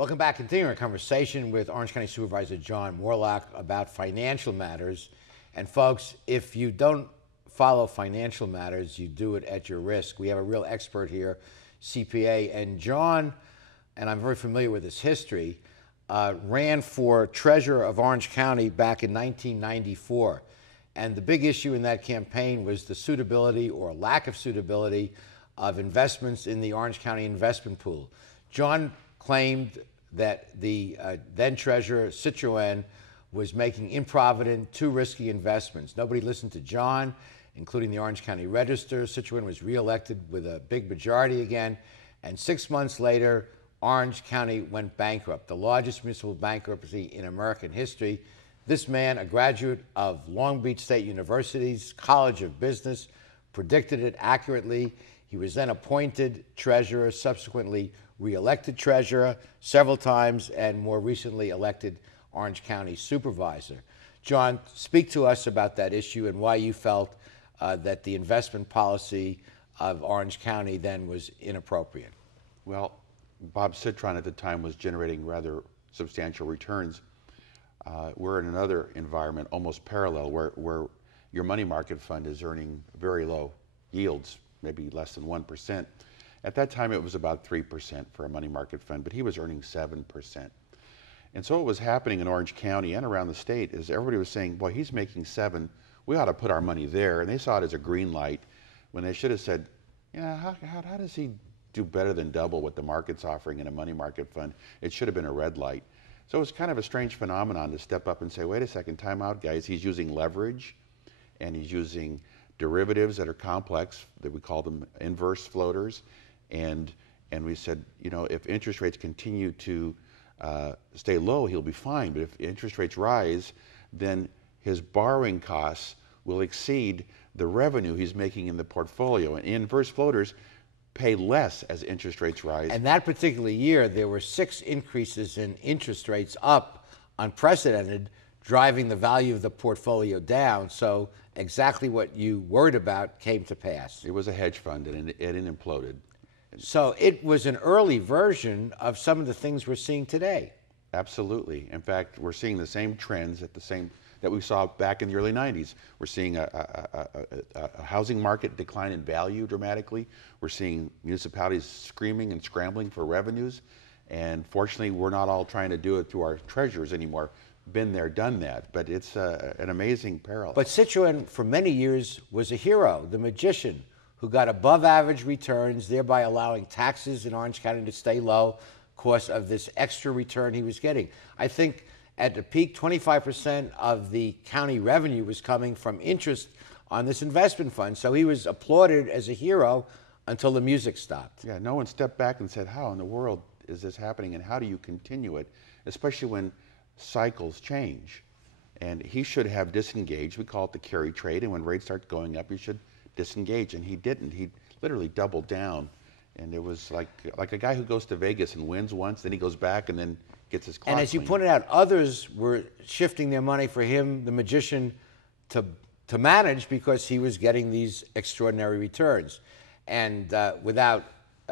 Welcome back. Continuing our conversation with Orange County Supervisor John Moorlach about financial matters. And folks, if you don't follow financial matters, you do it at your risk. We have a real expert here, CPA. And John, and I'm very familiar with his history, ran for treasurer of Orange County back in 1994. And the big issue in that campaign was the suitability or lack of suitability of investments in the Orange County investment pool. John claimed that the then treasurer, Citroën, was making improvident, too risky investments. Nobody listened to John, including the Orange County Register. Citroën was reelected with a big majority again. And 6 months later, Orange County went bankrupt, the largest municipal bankruptcy in American history. This man, a graduate of Long Beach State University's College of Business, predicted it accurately. He was then appointed treasurer, subsequently re-elected treasurer several times, and more recently elected Orange County supervisor. John, speak to us about that issue and why you felt that the investment policy of Orange County then was inappropriate. Well, Bob Citron at the time was generating rather substantial returns. We're in another environment, almost parallel, where your money market fund is earning very low yields, maybe less than 1%. At that time, it was about 3% for a money market fund, but he was earning 7%. And so what was happening in Orange County and around the state is everybody was saying, boy, he's making 7, we ought to put our money there. And they saw it as a green light when they should have said, yeah, how does he do better than double what the market's offering in a money market fund? It should have been a red light. So it was kind of a strange phenomenon to step up and say, wait a second, time out, guys. He's using leverage, and he's using derivatives that are complex, that we call them inverse floaters. And we said, you know, if interest rates continue to stay low, he'll be fine. But if interest rates rise, then his borrowing costs will exceed the revenue he's making in the portfolio. And inverse floaters pay less as interest rates rise. And that particular year, there were 6 increases in interest rates up, unprecedented, driving the value of the portfolio down. So exactly what you worried about came to pass. It was a hedge fund, and it imploded. So it was an early version of some of the things we're seeing today. Absolutely. In fact, we're seeing the same trends that we saw back in the early 90s. We're seeing a housing market decline in value dramatically. We're seeing municipalities screaming and scrambling for revenues. And fortunately, we're not all trying to do it through our treasurers anymore. Been there, done that. But it's an amazing parallel. But Citroën, for many years, was a hero, the magician, who got above average returns, thereby allowing taxes in Orange County to stay low because of this extra return he was getting. I think at the peak, 25% of the county revenue was coming from interest on this investment fund. So he was applauded as a hero until the music stopped. Yeah, no one stepped back and said, how in the world is this happening and how do you continue it, especially when cycles change? And he should have disengaged. We call it the carry trade. And when rates start going up, he should disengage, and he didn't. He literally doubled down, and it was like a guy who goes to Vegas and wins once, then he goes back and then gets his clock. And as you pointed out, others were shifting their money for him, the magician, to manage because he was getting these extraordinary returns. And without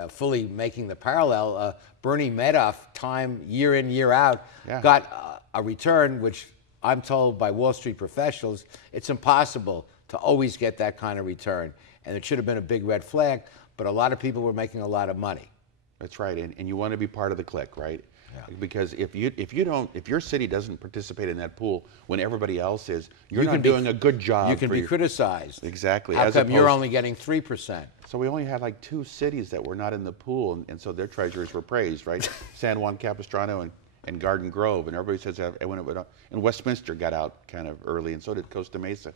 fully making the parallel, Bernie Madoff, time year in, year out, got a return which I'm told by Wall Street professionals, it's impossible to always get that kind of return. And it should have been a big red flag, but a lot of people were making a lot of money. That's right, and you want to be part of the clique, right? Yeah. Because if your city doesn't participate in that pool when everybody else is, you're not doing a good job. You can be criticized. Exactly. How come you're only getting 3%? So we only had like 2 cities that were not in the pool, and so their treasurers were praised, right? San Juan Capistrano and Garden Grove, and everybody says and Westminster got out kind of early, and so did Costa Mesa.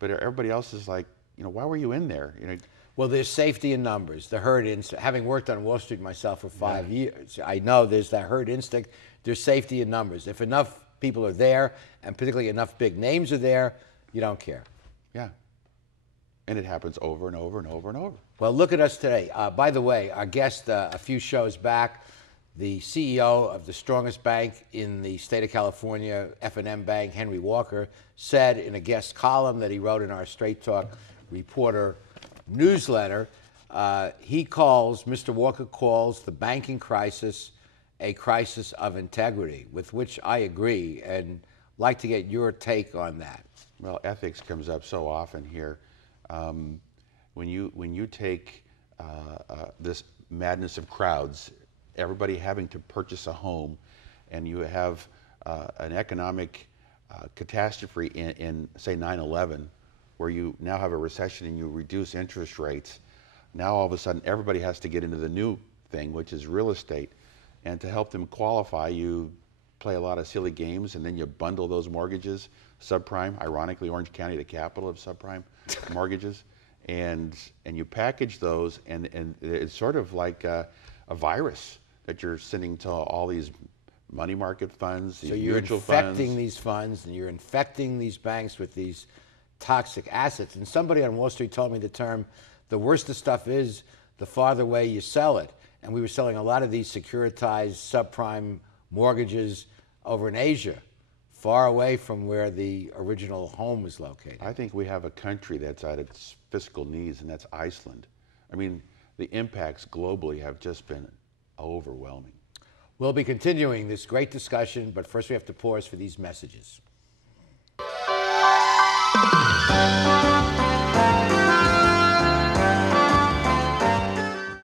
But everybody else is like, you know, why were you in there? You know. Well, there's safety in numbers. The herd instinct. Having worked on Wall Street myself for 5 years, I know there's that herd instinct. There's safety in numbers. If enough people are there, and particularly enough big names are there, you don't care. Yeah. And it happens over and over and over and over. Well, look at us today. By the way, our guest a few shows back, the CEO of the strongest bank in the state of California, F&M Bank, Henry Walker, said in a guest column that he wrote in our Straight Talk Reporter newsletter, Mr. Walker calls the banking crisis a crisis of integrity, with which I agree, and like to get your take on that. Well, ethics comes up so often here. When you take this madness of crowds, everybody having to purchase a home, and you have an economic catastrophe in say 9/11, where you now have a recession and you reduce interest rates. Now all of a sudden everybody has to get into the new thing, which is real estate. And to help them qualify, you play a lot of silly games, and then you bundle those mortgages, subprime, ironically Orange County, the capital of subprime mortgages, and you package those, and it's sort of like a virus that you're sending to all these money market funds, these So you're mutual infecting funds. these funds, and you're infecting these banks with these toxic assets. And somebody on Wall Street told me the term, the worse the stuff is, the farther away you sell it. And we were selling a lot of these securitized subprime mortgages over in Asia, far away from where the original home was located. I think we have a country that's at its fiscal knees, and that's Iceland. I mean, the impacts globally have just been overwhelming. We'll be continuing this great discussion, but first we have to pause for these messages.